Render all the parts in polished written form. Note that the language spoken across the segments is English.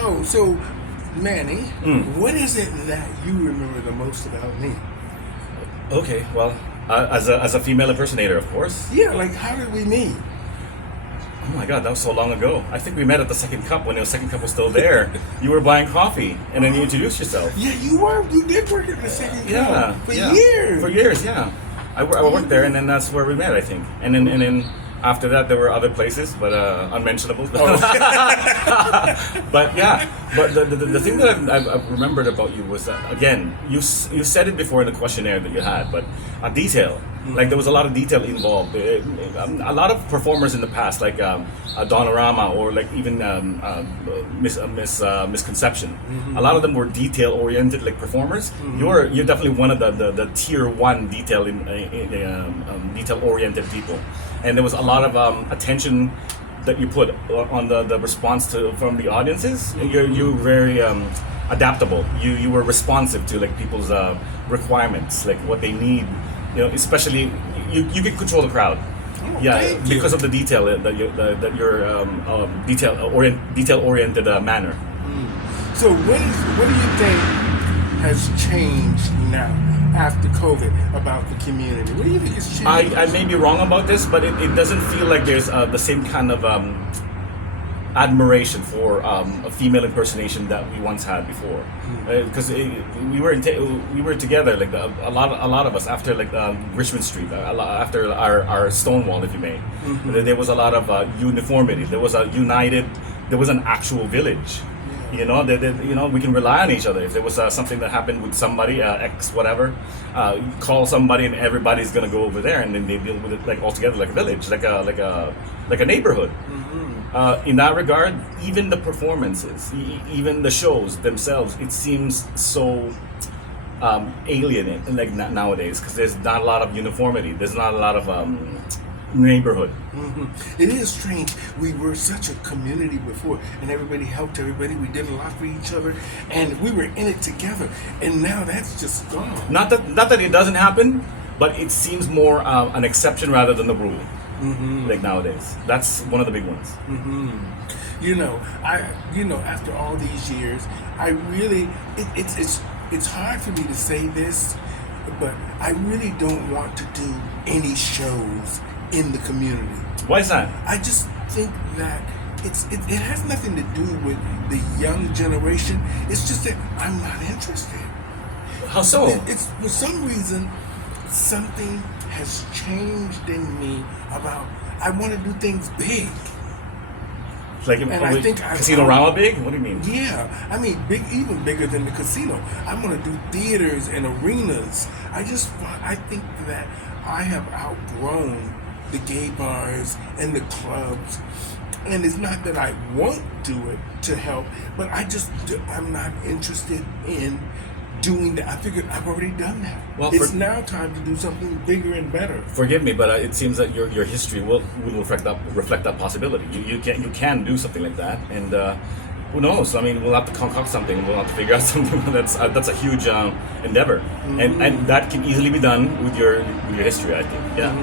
Oh, so Manny, Mm. what is it that you remember the most about me? Okay, well, as a female impersonator, of course. Yeah, like how did we meet? Oh my God, that was so long ago. I think we met at the Second Cup when the Second Cup was still there. You were buying coffee, and then you introduced yourself. Yeah, you were. You did work at the second Yeah, club for yeah. years. For years, yeah. I worked there, and then that's where we met, I think. And then after that, there were other places, but unmentionable. Oh. But yeah, but the thing that I've remembered about you was that, again, you said it before in the questionnaire that you had, but detail. Like there was a lot of detail involved. A lot of performers in the past, like Donorama or like even Misconception. A lot of them were detail oriented, like performers. You're definitely one of the tier one detail oriented people, and there was a lot of attention that you put on the response from the audiences. You were very adaptable. You were responsive to like people's requirements, like what they need. Especially you can control the crowd. Oh, Yeah, thank you. because of the detail that your detail oriented manner. So what do you think has changed now after COVID about the community? What do you think has changed? I may be wrong about this, but it doesn't feel like there's the same kind of admiration for a female impersonation that we once had before, because we were together like a lot of us after like Richmond Street, after our Stonewall, if you may. There was a lot of uniformity. There was an actual village. We can rely on each other. If there was something that happened with somebody, X whatever, you call somebody and everybody's gonna go over there, and then they deal with it like all together, like a village, like a neighborhood. In that regard, even the performances, even the shows themselves, it seems so alien like nowadays, because there's not a lot of uniformity. There's not a lot of neighborhood. It is strange. We were such a community before, and everybody helped everybody. We did a lot for each other, and we were in it together. And now that's just gone. Not that it doesn't happen, but it seems more an exception rather than the rule. Like nowadays, that's one of the big ones. After all these years, I really it's hard for me to say this, but I really don't want to do any shows in the community. Why is that? I just think that it has nothing to do with the young generation. It's just that I'm not interested. How so? It's for some reason something has changed in me about I want to do things big. Like And I think Casino Rama big? What do you mean? Yeah, I mean big, even bigger than the casino. I'm going to do theaters and arenas. I think that I have outgrown the gay bars and the clubs, and it's not that I won't do it to help, but I'm not interested in doing that. I figured I've already done that. Well, it's now time to do something bigger and better. Forgive me, but it seems that your history will reflect that possibility. You can do something like that, and who knows? I mean, we'll have to concoct something. We'll have to figure out something that's a huge endeavor, and that can easily be done with your history, I think. Yeah.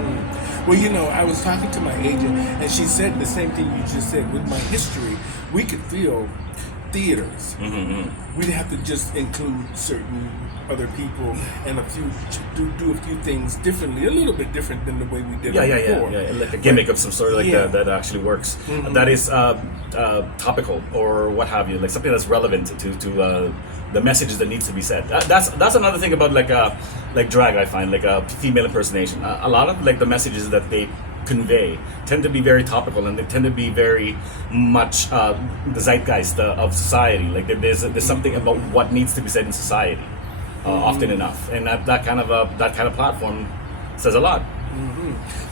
Well, I was talking to my agent, and she said the same thing you just said. With my history, we could fill theaters. We'd have to just include certain other people and do a few things differently, a little bit different than the way we did it before. Yeah, like a gimmick of some sort, like that actually works. That is topical or what have you, like something that's relevant to the messages that needs to be said. That's another thing about like drag. I find like female impersonation. A lot of like the messages that they convey tend to be very topical, and they tend to be very much the zeitgeist of society. Like there's something about what needs to be said in society often enough, and that kind of platform says a lot.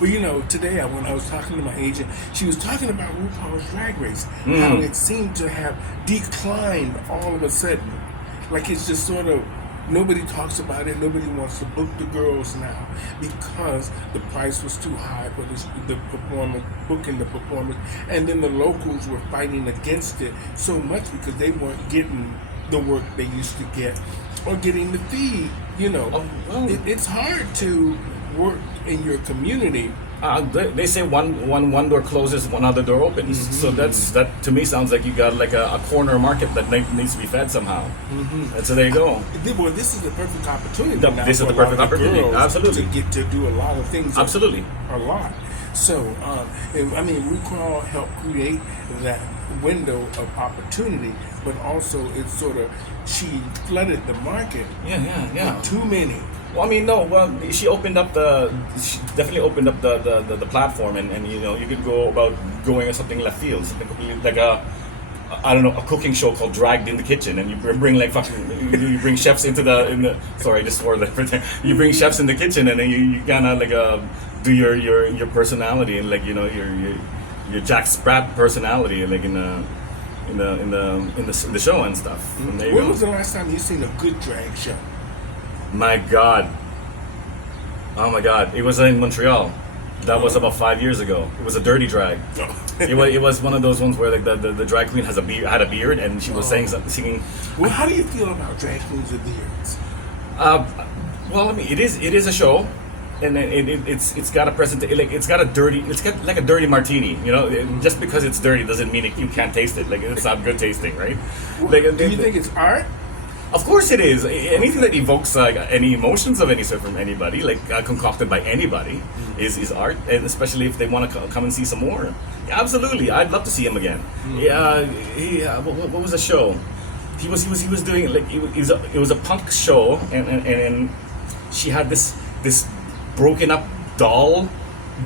Well, today when I was talking to my agent, she was talking about RuPaul's Drag Race, how it seemed to have declined all of a sudden. Like it's just sort of, nobody talks about it. Nobody wants to book the girls now because the price was too high for the performance, booking the performance. And then the locals were fighting against it so much because they weren't getting the work they used to get or getting the fee. It's hard to work in your community. They say one door closes, one other door opens. So that to me sounds like you got like a corner market that needs to be fed somehow. And so there you go. Well, this is the perfect opportunity. Now This is for the a lot perfect of the opportunity. girls Absolutely. to get to do a lot of things. Absolutely. A lot. So, I mean, RuCrawl helped create that window of opportunity, but also she flooded the market. Yeah. With too many. Well, I mean, no. Well, she definitely opened up the platform, and you could go about going or something left field, something completely like I don't know, a cooking show called Dragged in the Kitchen, and you bring like you bring chefs into the sorry, I just swore that. You bring chefs in the kitchen, and then you kind of like do your personality and like your Jack Sprat personality, like in the show and stuff. And there you When go. was the last time you seen a good drag show? My God. Oh my God. It was in Montreal. That was about 5 years ago. It was a dirty drag. It was one of those ones where like the drag queen had a beard and she was singing. Well, how do you feel about drag queens with beards? Well, I mean, it is a show, and it's got a it's got like a dirty martini. Just because it's dirty doesn't mean you can't taste it. Like it's not good tasting, right? Like, do you think it's art? Of course it is. Anything that evokes any emotions of any sort from anybody, like concocted by anybody, is art, and especially if they want to come and see some more. Yeah, absolutely, I'd love to see him again. Yeah, what was the show? He was doing like it was a punk show, and she had this broken up doll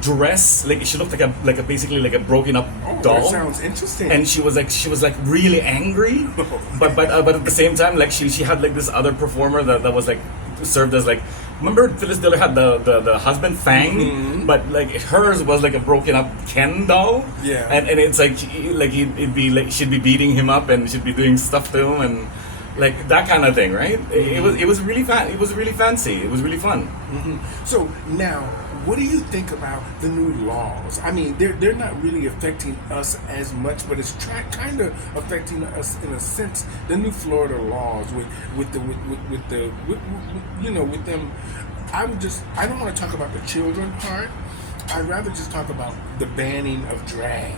dress, like she looked like a basically like a broken up doll. That sounds interesting. And she was like really angry, but at the same time, like she had like this other performer that was like served as like, remember Phyllis Diller had the husband Fang, but like hers was like a broken up Ken doll. Yeah. And it's like it'd be like she'd be beating him up and she'd be doing stuff to him and like that kind of thing, right? It was really it was really fancy. It was really fun. So now, what do you think about the new laws? I mean, they're not really affecting us as much, but it's kind of affecting us in a sense. The new Florida laws with them. I don't want to talk about the children part. I'd rather just talk about the banning of drag.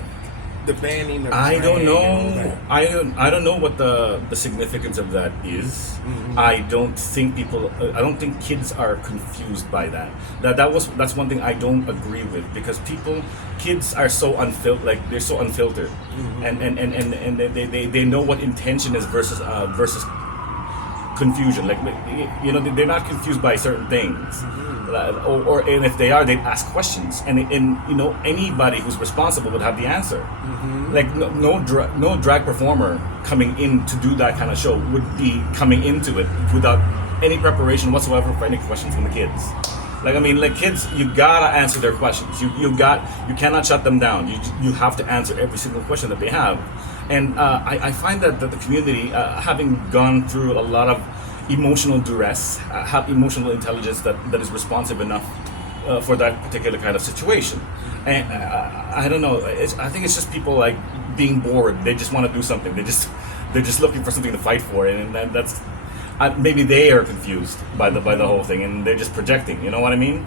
The banning of I drag don't know. and all that. I don't know what the significance of that is. I don't think kids are confused by that. That's one thing I don't agree with, because kids are so they're so unfiltered, and they know what intention is versus confusion. Like they're not confused by certain things. And if they are, they'd ask questions, and anybody who's responsible would have the answer. Like no drag performer coming in to do that kind of show would be coming into it without any preparation whatsoever for any questions from the kids. Like, I mean, like kids, you gotta answer their questions. You cannot shut them down. You have to answer every single question that they have. And I find that the community, having gone through a lot of emotional duress, have emotional intelligence that is responsive enough for that particular kind of situation. And I don't know. I think it's just people like being bored. They just want to do something. They're just looking for something to fight for, and that's maybe they are confused by the whole thing, and they're just projecting. You know what I mean?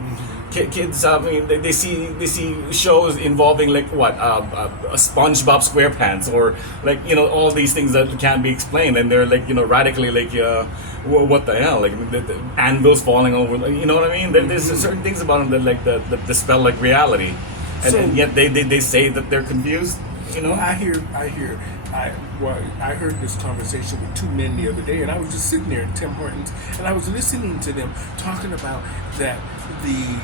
Kids, I mean, they see shows involving like what a SpongeBob SquarePants, or like all these things that can't be explained, and they're like radically like what the hell, like the anvils falling over, you know what I mean? There's certain things about them that like the dispel like reality, and yet they say that they're confused. Well, I heard this conversation with two men the other day, and I was just sitting there at Tim Hortons, and I was listening to them talking about that the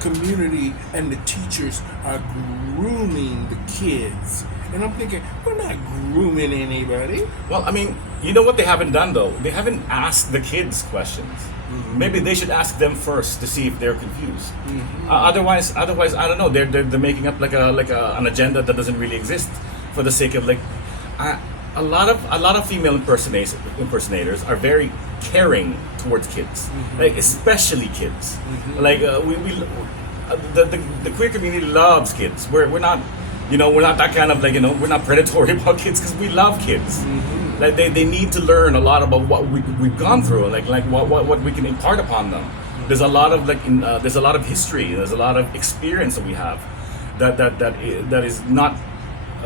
community and the teachers are grooming the kids. And I'm thinking, we're not grooming anybody. Well, I mean, you know what they haven't done though? They haven't asked the kids questions. Maybe they should ask them first to see if they're confused. Otherwise, I don't know. They're making up like an agenda that doesn't really exist for the sake of like. A lot of female impersonators are very caring towards kids, like especially kids. Like the queer community loves kids. We're not that kind of like we're not predatory about kids, because we love kids. Like they need to learn a lot about what we've gone through, like what we can impart upon them. There's a lot of there's a lot of history. There's a lot of experience that we have that is not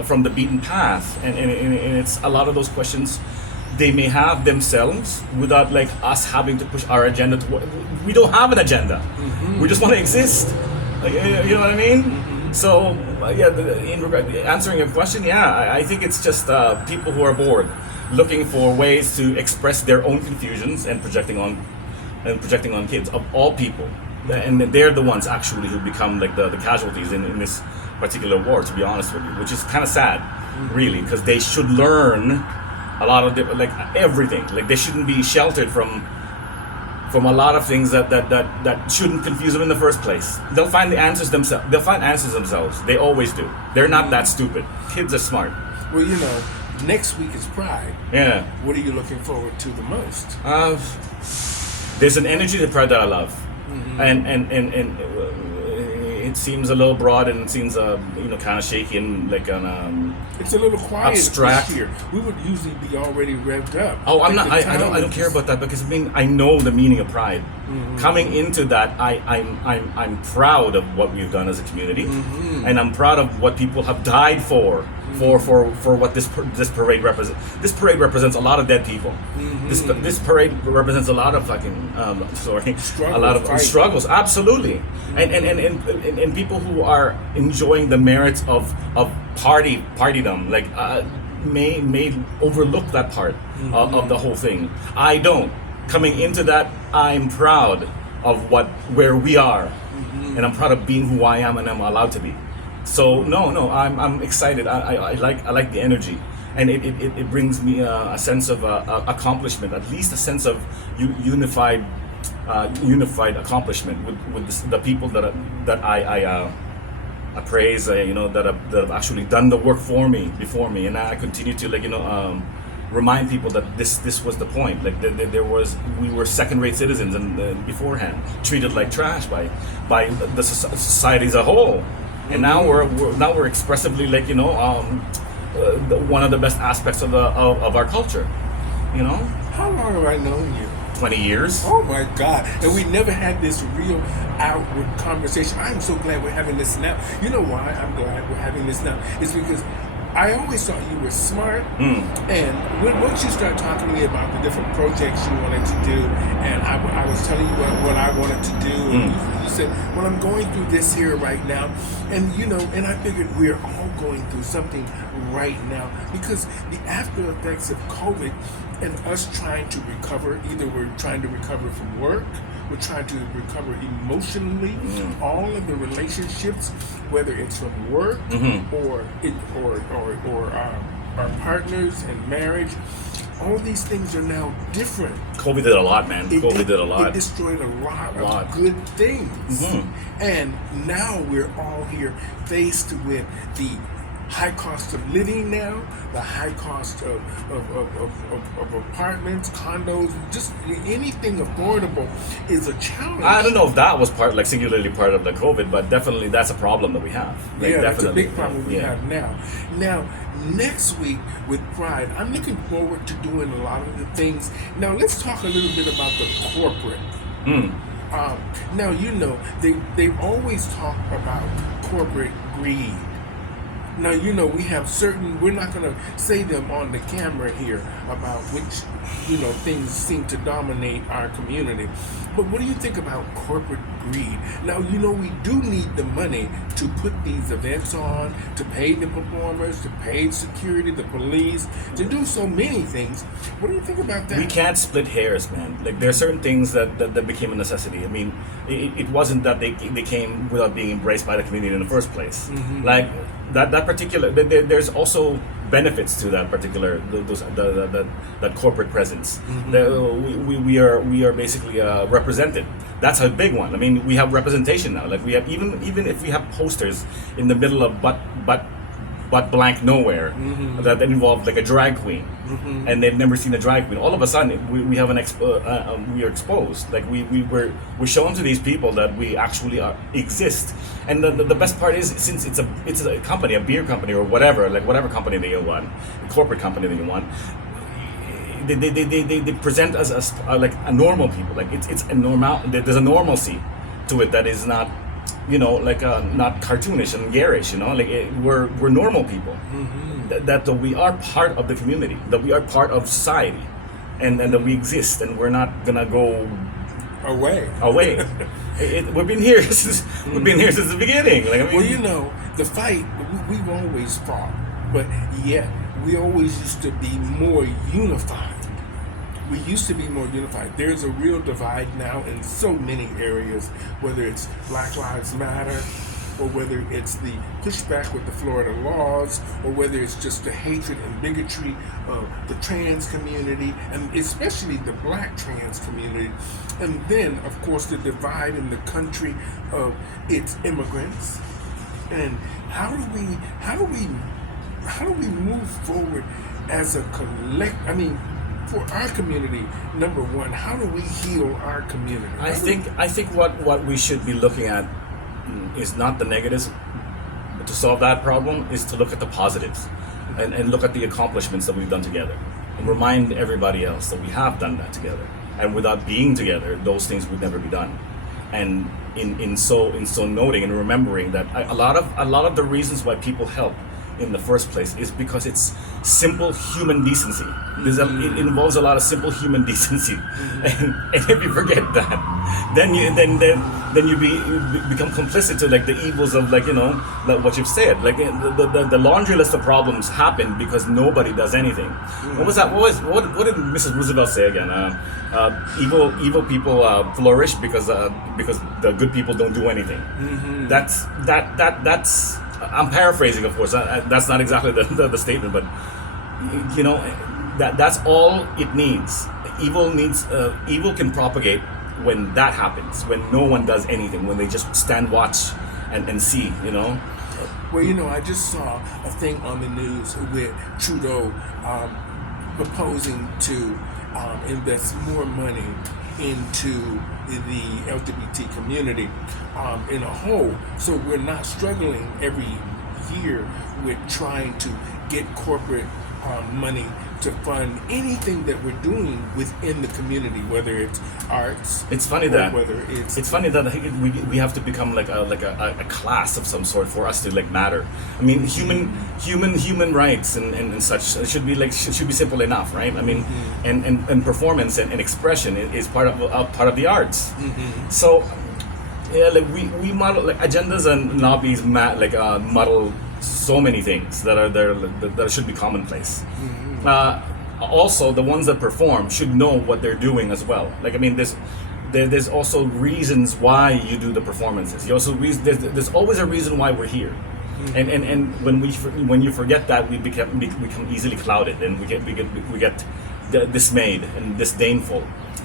from the beaten path, and it's a lot of those questions they may have themselves without like us having to push our agenda to. We don't have an agenda. We just want to exist. Like, you know what I mean? So in regard answering your question, I think it's just people who are bored, looking for ways to express their own confusions and projecting on kids of all people, and they're the ones actually who become like the casualties in this particular war. To be honest with you, which is kind of sad, really, because they should learn a lot of like everything. Like they shouldn't be sheltered from a lot of things that shouldn't confuse them in the first place. They'll find the answers themselves. They'll find answers themselves. They always do. They're not that stupid. Kids are smart. Well, you know, next week is Pride. Yeah. What are you looking forward to the most? There's an energy to Pride that I love, and it seems a little broad and it seems kind of shaky and like on it's a little quiet abstract. this year. We would usually be already revved up. Oh, I'm not. I don't care about that because I know the meaning of pride. Coming into that, I'm proud of what we've done as a community, and I'm proud of what people have died for what this parade represents. This parade represents a lot of dead people. This parade represents a lot of fucking a lot of struggles. Absolutely, and people who are enjoying the merits of partydom, like may overlook that part of the whole thing. I don't. Coming into that, I'm proud of where we are, and I'm proud of being who I am and I'm allowed to be. So no, I'm excited. I like the energy, and it brings me a sense of accomplishment, at least a sense of unified accomplishment with the people that I praise, that have actually done the work before me, and I continue to remind people that this was the point. Like we were second-rate citizens and beforehand, treated like trash by the society as a whole, and now we're expressively like one of the best aspects of our culture. How long have I known you? 20 years. Oh my God. And we never had this real outward conversation. I'm so glad we're having this now. You know why I'm glad we're having this now? It's because I always thought you were smart, and once you start talking to me about the different projects you wanted to do, and I was telling you what I wanted to do, and you said, well, I'm going through this here right now, and and I figured we're all going through something right now, because the after effects of COVID and us trying to recover, either we're trying to recover from work, we're trying to recover emotionally, all of the relationships, whether it's from work or our partners and marriage, all these things are now different. COVID did a lot, man. COVID did a lot. It destroyed a lot of good things. And now we're all here faced with the high cost of living now, the high cost of apartments, condos, just anything affordable is a challenge. I don't know if that was singularly part of the COVID, but definitely that's a problem that we have. That's a big problem we have now. Now, next week with Pride, I'm looking forward to doing a lot of the things. Now, let's talk a little bit about the corporate. Now, they always talk about corporate greed. Now, we have we're not going to say them on the camera here about which, things seem to dominate our community. But what do you think about corporate greed? Now, we do need the money to put these events on, to pay the performers, to pay security, the police, to do so many things. What do you think about that? We can't split hairs, man. Like, there are certain things that became a necessity. I mean, it wasn't that they came without being embraced by the community in the first place. Like, that particular, there's also benefits to that particular that corporate presence. We are basically represented. That's a big one. I mean, we have representation now. Like, we have even if we have posters in the middle of but blank nowhere that involve like a drag queen, and they've never seen a drag queen. All of a sudden, we have we are exposed. Like we're shown to these people that we actually exist. And the best part is, since it's a company, a beer company or whatever, like whatever company that you want, a corporate company that you want, they present us as like a normal people. Like it's a normal. There's a normalcy to it that is not, like not cartoonish and garish. Like we're normal people. That we are part of the community. That we are part of society, and that we exist, and we're not gonna go away. We've been here since the beginning. Like, I mean, Well, the fight, we've always fought, but yet we always used to be more unified. We used to be more unified. There's a real divide now in so many areas, whether it's Black Lives Matter, or whether it's the pushback with the Florida laws, or whether it's just the hatred and bigotry of the trans community, and especially the black trans community. And then, of course, the divide in the country of its immigrants. And how do we move forward as a for our community? Number one, how do we heal our community? I think what we should be looking at is not the negatives. But to solve that problem is to look at the positives, and look at the accomplishments that we've done together, and remind everybody else that we have done that together. And without being together, those things would never be done. And in so noting and remembering that a lot of the reasons why people help in the first place is because it's simple human decency. It involves a lot of simple human decency, and if you forget that, then you become complicit to like the evils of like what you've said. Like the laundry list of problems happen because nobody does anything. What was that? What did Mrs. Roosevelt say again? Evil people flourish because the good people don't do anything. That's I'm paraphrasing, of course. That's not exactly the statement, but that's all it needs. Evil can propagate when that happens, when no one does anything, when they just stand watch and see. Well, I just saw a thing on the news with Trudeau proposing to invest more money into the LGBT community in a whole, so we're not struggling every year with trying to get corporate money to fund anything that we're doing within the community, whether it's arts. It's funny that we have to become like a class of some sort for us to like matter. I mean, human rights and such should be simple enough, right? I mean, and performance and expression is part of the arts. So yeah, like we model like agendas and lobbies model so many things that are there that should be commonplace. Also, the ones that perform should know what they're doing as well. Like, I mean, there's also reasons why you do the performances. There's always a reason why we're here. And when you forget that, we become easily clouded, and we get dismayed and disdainful.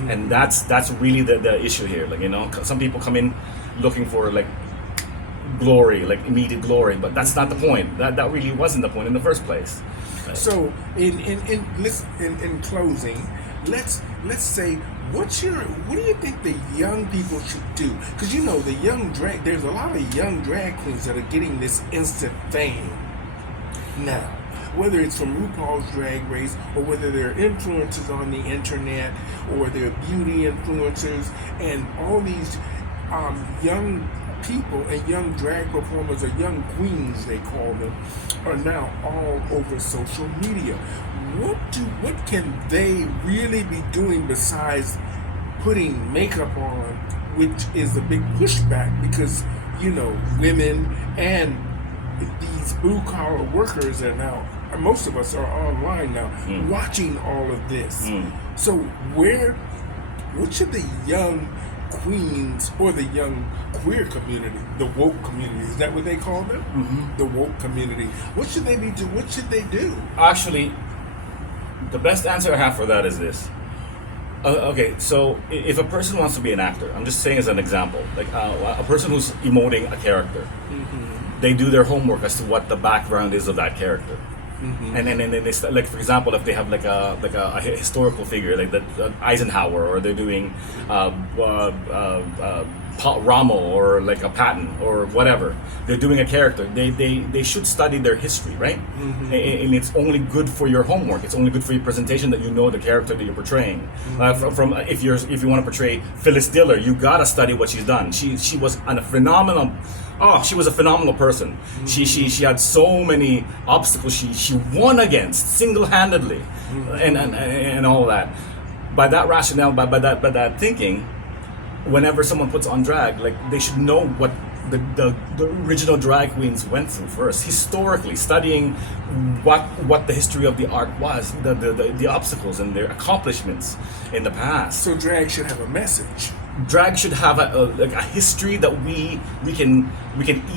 And that's really the issue here. Like, some people come in looking for like glory, like immediate glory, but that's not the point. That really wasn't the point in the first place. So in closing, let's say what do you think the young people should do? Because there's a lot of young drag queens that are getting this instant fame now, whether it's from RuPaul's Drag Race, or whether they're influencers on the internet, or they're beauty influencers, and all these young people and young drag performers, or young queens they call them, are now all over social media. What can they really be doing besides putting makeup on, which is a big pushback because women and these blue collar workers are now, most of us are online now, watching all of this. So what should the young queens or the young queer community, the woke community, is that what they call them? The woke community. What should they be doing? What should they do? Actually, the best answer I have for that is this. Okay, so if a person wants to be an actor, I'm just saying as an example, like a person who's emoting a character, they do their homework as to what the background is of that character. And then like for example, if they have like a historical figure like the Eisenhower, or they're doing Rommel, or like a Patton, or whatever, they're doing a character. They should study their history, right? And it's only good for your homework. It's only good for your presentation that you know the character that you're portraying. From if you want to portray Phyllis Diller, you gotta study what she's done. She was a phenomenal. Oh, she was a phenomenal person. She had so many obstacles she won against single-handedly, and all that. By that rationale, by that thinking, whenever someone puts on drag, like they should know what the original drag queens went through first, historically, studying what the history of the art was, the obstacles and their accomplishments in the past. So drag should have a message. Drag should have a history that we can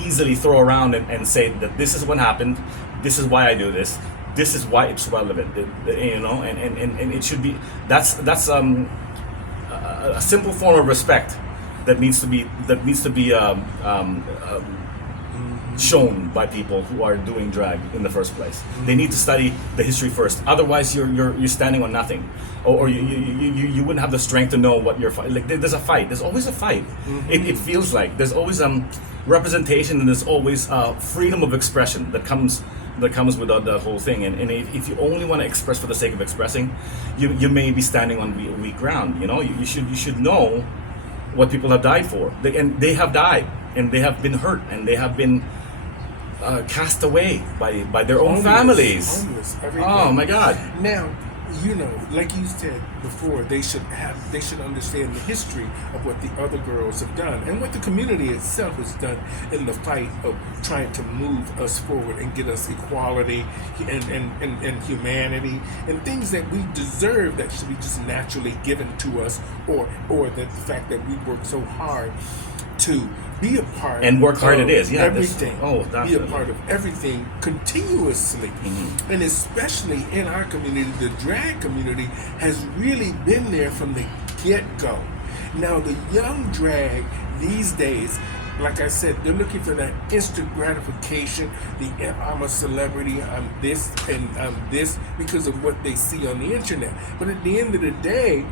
easily throw around and say that this is what happened, this is why I do this is why it's relevant, and it should be that's a simple form of respect that needs to be shown by people who are doing drag in the first place. They need to study the history first. Otherwise, you're standing on nothing, or you wouldn't have the strength to know what you're fighting. Like there's a fight. There's always a fight. It feels like there's always representation, and there's always freedom of expression that comes with the whole thing. And if you only want to express for the sake of expressing, you may be standing on weak ground. You should know what people have died for. They have died, and they have been hurt, and they have been cast away by their own families. Homeless, oh my God! Now, like you said before, they should understand the history of what the other girls have done and what the community itself has done in the fight of trying to move us forward and get us equality and humanity and things that we deserve that should be just naturally given to us, or the fact that we work so hard to be a part and work hard. It is, yeah. Everything. Definitely. Be a part of everything continuously, and especially in our community, the drag community has really been there from the get-go. Now, the young drag these days, like I said, they're looking for that instant gratification. I'm a celebrity, I'm this and I'm this, because of what they see on the internet. But at the end of the day,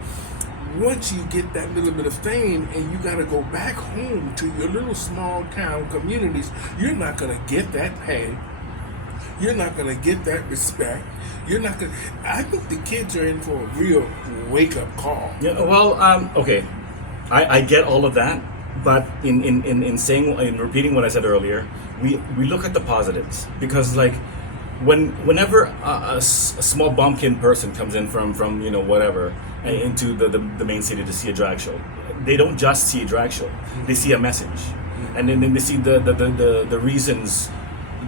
once you get that little bit of fame and you got to go back home to your little small town communities, you're not going to get that pay. You're not going to get that respect. I think the kids are in for a real wake-up call. Yeah, well, okay. I get all of that, but in repeating what I said earlier, we look at the positives, because like whenever a small bumpkin person comes in from whatever into the main city to see a drag show, they don't just see a drag show, they see a message, and then they see the reasons,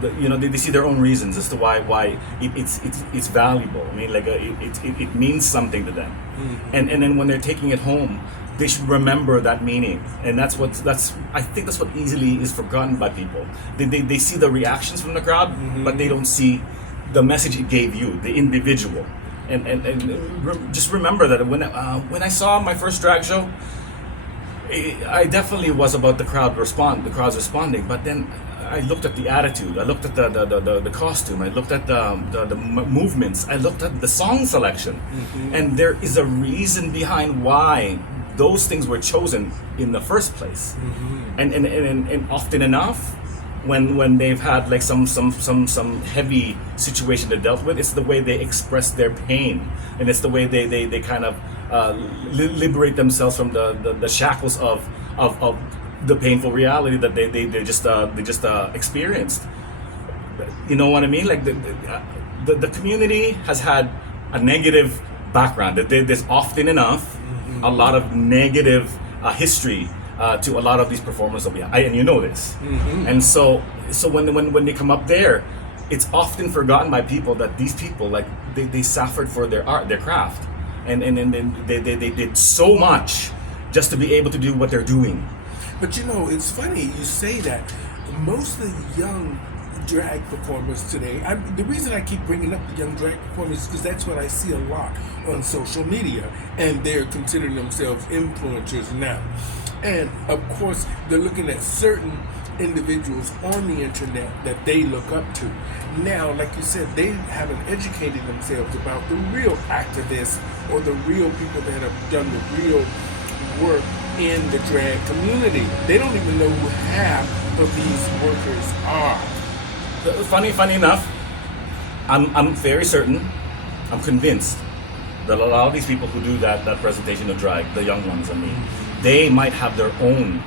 they see their own reasons as to why it's valuable. I mean, like it means something to them, and then when they're taking it home, they should remember that meaning, and I think that's what easily is forgotten by people. They see the reactions from the crowd, but they don't see the message it gave you, the individual. And just remember that when I saw my first drag show, I definitely was about the crowd's responding, but then I looked at the attitude, I looked at the costume, I looked at the movements, I looked at the song selection, and there is a reason behind why those things were chosen in the first place. And often enough, when they've had like some heavy situation they dealt with, it's the way they express their pain, and it's the way they kind of liberate themselves from the shackles of the painful reality that they just experienced. You know what I mean? Like the community has had a negative background. There's often enough a lot of negative history to a lot of these performers that we have, and you know this. And so when they come up there, it's often forgotten by people that these people, like they suffered for their art, their craft, and they did so much just to be able to do what they're doing. But it's funny you say that. Most of the young drag performers today, the reason I keep bringing up the young drag performers is because that's what I see a lot on social media, and they're considering themselves influencers now. And of course, they're looking at certain individuals on the internet that they look up to. Now, like you said, they haven't educated themselves about the real activists or the real people that have done the real work in the drag community. They don't even know who half of these workers are. Funny enough, I'm very certain, I'm convinced that a lot of these people who do that presentation of drag, the young ones, I mean, they might have their own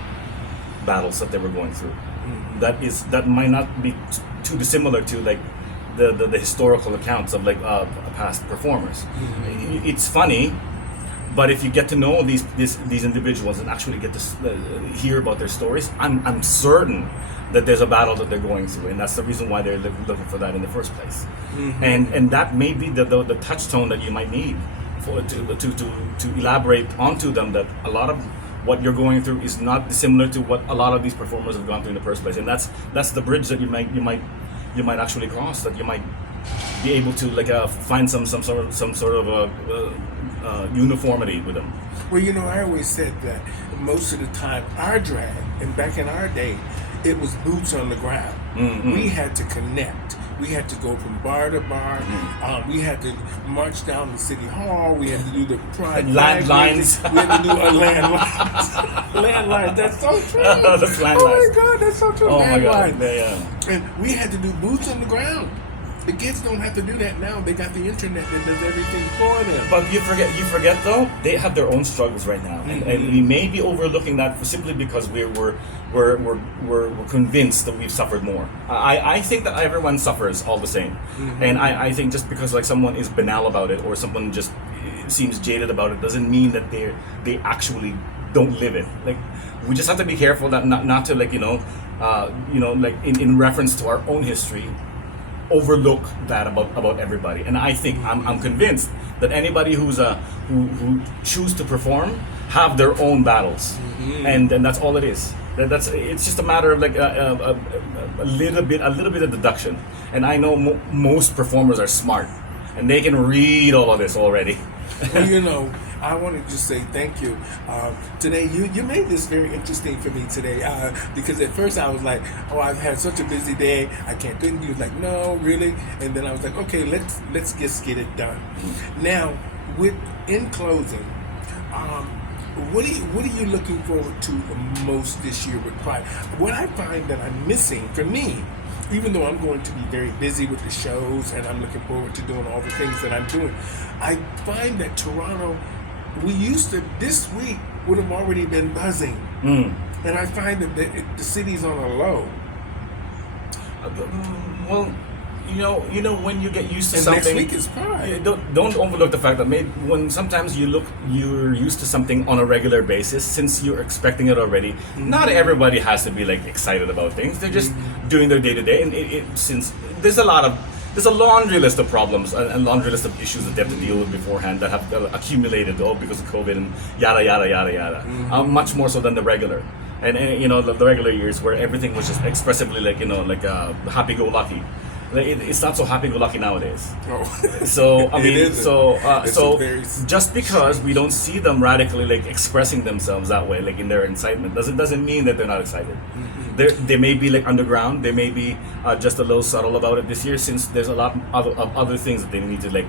battles that they were going through. That might not be too dissimilar to like the historical accounts of like past performers. It's funny, but if you get to know these individuals and actually get to hear about their stories, I'm certain that there's a battle that they're going through, and that's the reason why they're looking for that in the first place. And that may be the touchstone that you might need for to elaborate onto them that a lot of what you're going through is not dissimilar to what a lot of these performers have gone through in the first place, and that's the bridge that you might actually cross. That you might be able to like find some sort of uniformity with them. Well, you know, I always said that most of the time our drag, and back in our day, it was boots on the ground. We had to connect. We had to go from bar to bar. We had to march down to City Hall. We had to do the pride landlines. We had to do landlines. Landlines. That's so true. The Oh my God, that's so true. Oh my God. Landlines. Yeah. And we had to do boots on the ground. The kids don't have to do that now. They got the internet that does everything for them. But you forget though, they have their own struggles right now, and we may be overlooking that simply because we're convinced that we've suffered more. I think that everyone suffers all the same, and I think just because like someone is banal about it or someone just seems jaded about it doesn't mean that they actually don't live it. Like we just have to be careful that not to like like in reference to our own history, overlook that about everybody. And I think I'm convinced that anybody who choose to perform have their own battles, and that's all it is. It's just a matter of like a little bit of deduction. And I know most performers are smart, and they can read all of this already. Well, you know, I want to just say thank you. Today, you made this very interesting for me today because at first I was like, oh, I've had such a busy day, I can't do it. You was like, no, really? And then I was like, okay, let's just get it done. Now, in closing, what are you looking forward to most this year with Pride? What I find that I'm missing for me, even though I'm going to be very busy with the shows and I'm looking forward to doing all the things that I'm doing, I find that Toronto, this week would have already been buzzing. And I find that the city's on a low. Well, you know when you get used to And something. next week is Pride. Don't overlook the fact that maybe when sometimes you're used to something on a regular basis, since you're expecting it already. Not everybody has to be like excited about things. They're just doing their day to day, and since there's a laundry list of problems and laundry list of issues that they have to deal with beforehand that have accumulated because of COVID and yada yada yada yada. Much more so than the regular. And the regular years where everything was just expressively like happy go lucky. It's not so happy-go-lucky nowadays. Oh. So I mean, so just because we don't see them radically like expressing themselves that way, like in their incitement, doesn't mean that they're not excited. They may be like underground. They may be just a little subtle about it this year, since there's a lot of other things that they need to like